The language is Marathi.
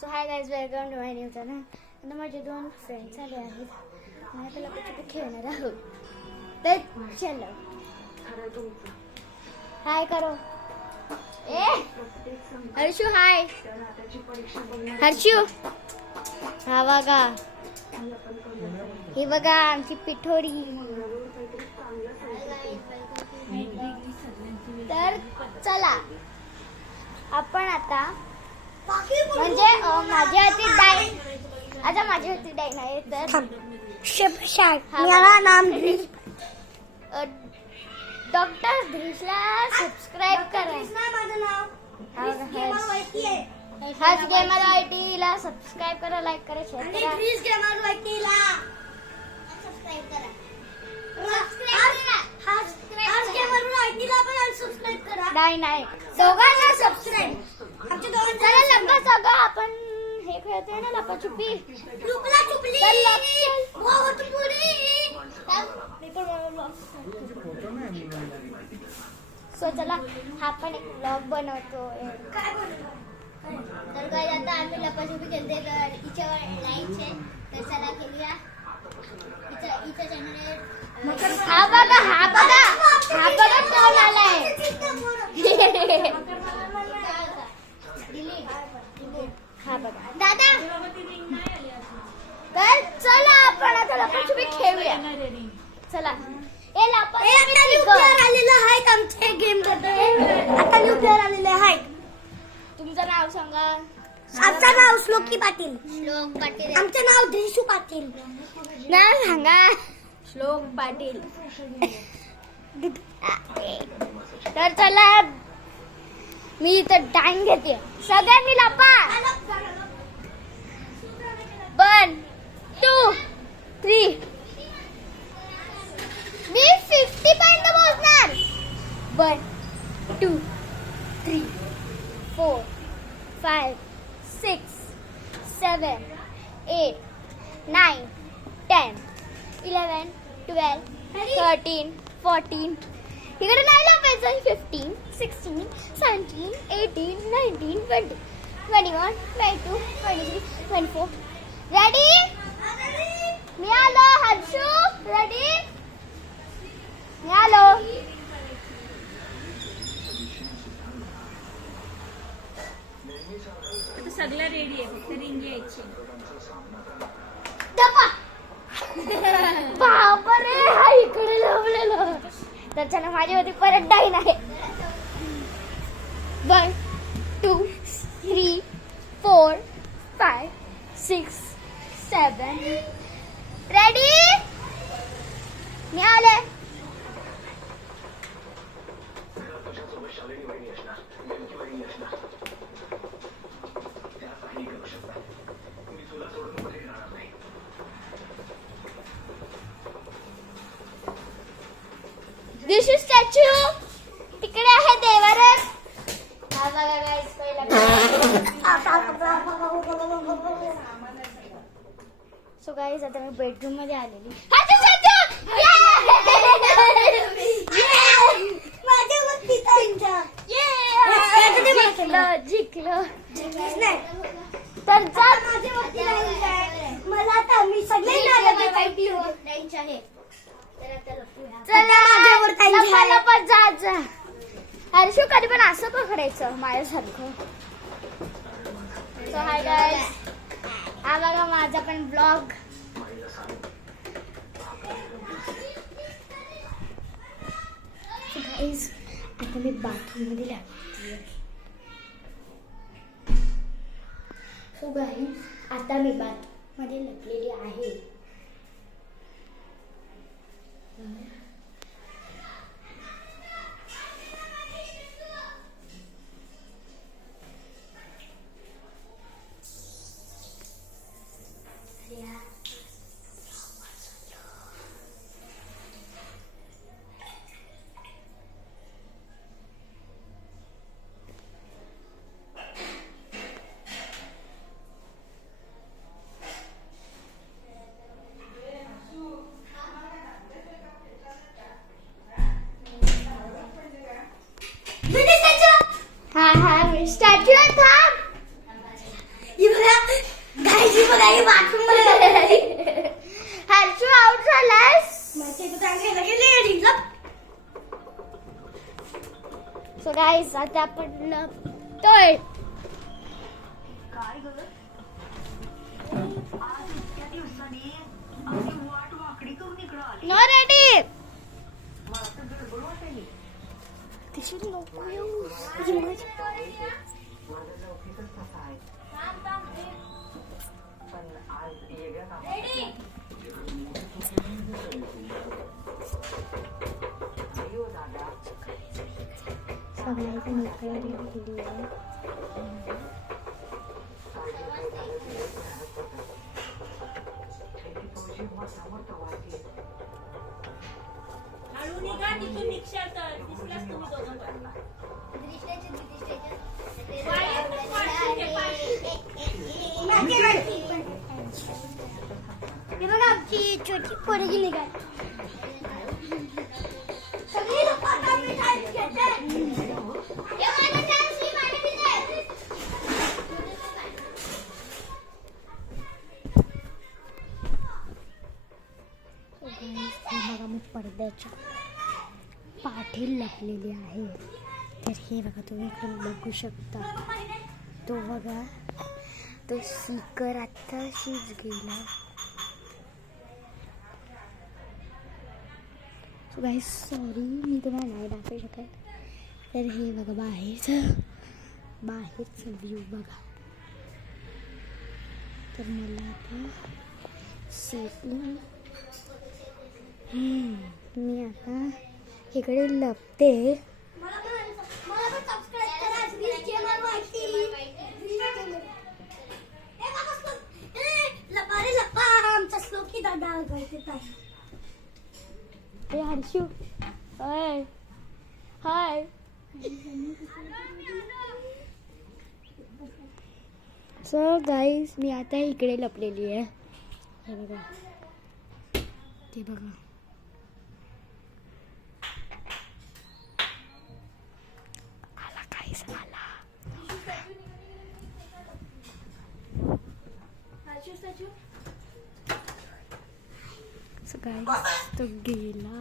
So hi guys, welcome to my new channel. आता माझे दोन फ्रेंड्स आले आहेत आणि आता लपाछपी खेळणार आहोत. तर चलो हाय करो. ए हर्षू, हाय हर्षू. हा बघा, ही बघा आमची पिठोरी. तर चला आपण आता म्हणजे माझ्या हाती डाय, आता माझ्या हाती डाय नाही तर मेरा नाम डॉक्टर ध्रिशला सबस्क्राइब करा. हाच गेमर आयटी ला सबस्क्राइब करा, लाईक करा, शेअर करा. नाही दोघांना सबस्क्राइब. चला लंबा सगळं आपण हे खेळतोय ना लपाछुपी. सो चला हा पण एक ब्लॉग बनवतोय. तर काय आता आम्ही लपाछुपी खेळते. तर हिच्यावर लाईट्स आहे तर चला खेळूया. हिचं चॅनल हा बघा कोण आलाय. हा बघा दादा. तर चला आपण आता लपाछुपी खेळूया. चला आमचे गेम आता न्यू प्लेअर आलेले आहेत. तुमचं नाव सांगा. आमचं नाव श्लोकी पाटील. श्लोक पाटील. आमचं नाव ध्रिशू पाटील. नाव सांगा. श्लोक पाटील. तर चला मी इथं टाइम घेते. सगळ्यांनी लपा. 1 2 3. मी 50 पर्यंत पोहोचणार. 1 2 3 4 5 6 7 8 9 10 11 12 13 14. इकडे नाही लावायचं. 15 16 17 18 19 20 21 22 23 24. रेडी? मी आलो. हर्षू रेडी? मी आलो. आता सगळं रेडी आहे, फक्त रिंग यायची. बापरे, हा इकडे लावलेलं. त्याच्यानं माझ्यावरती परत डाईन आहे. 1 2 3 4 5 6 7. रेडी? मी आले. दिस इज स्टॅच्यू. तिकडे आहे देवारस. हा बघा गाइस, पहिला. सो गाइस आता मी बेडरूम मध्ये आलेली. जिंकलो. तर मला आता मी सगळे जा. हर्षू कधी पण असं पकडायचं माझ्यासारखं. सो हाय गाइस, हा बघा माझा पण ब्लॉग. गाइस आता मी बाथरूम मध्ये लागते. सो गाइस आता मी बाथरूम मध्ये लपलेली आहे. हर्षू आउट झालास. सो गाईस आता आपण लपतोय. No ready. नको येऊ. सगळ्यांनी तयारी केली आहे. हळू निघा तिथून रिक्षा तर दिसलाच तुम्ही दोघं पण. हे बघा आमची छोटी पोरगी निघाली. सगळी लोक आता मी डान्स घेतात. बघा मी पडद्याच्या पाठी लपलेली आहे. तर हे बघा तुम्ही इकडून बघू शकता. तो बघा तो स्पीकर आत्ताशीच गेला. सो गाईस सॉरी मी तुम्हाला नाही दाखवू शकत. तर हे बघा बाहेरचं व्ह्यू बघा. तर मला आता सेटिंग मी आता इकडे लपते. हर्षू हाय हाय. सो गाईस मी आता इकडे लपलेली आहे. हे बघा ते बघा. आला गाईस आला. सो गाईस तो गेला.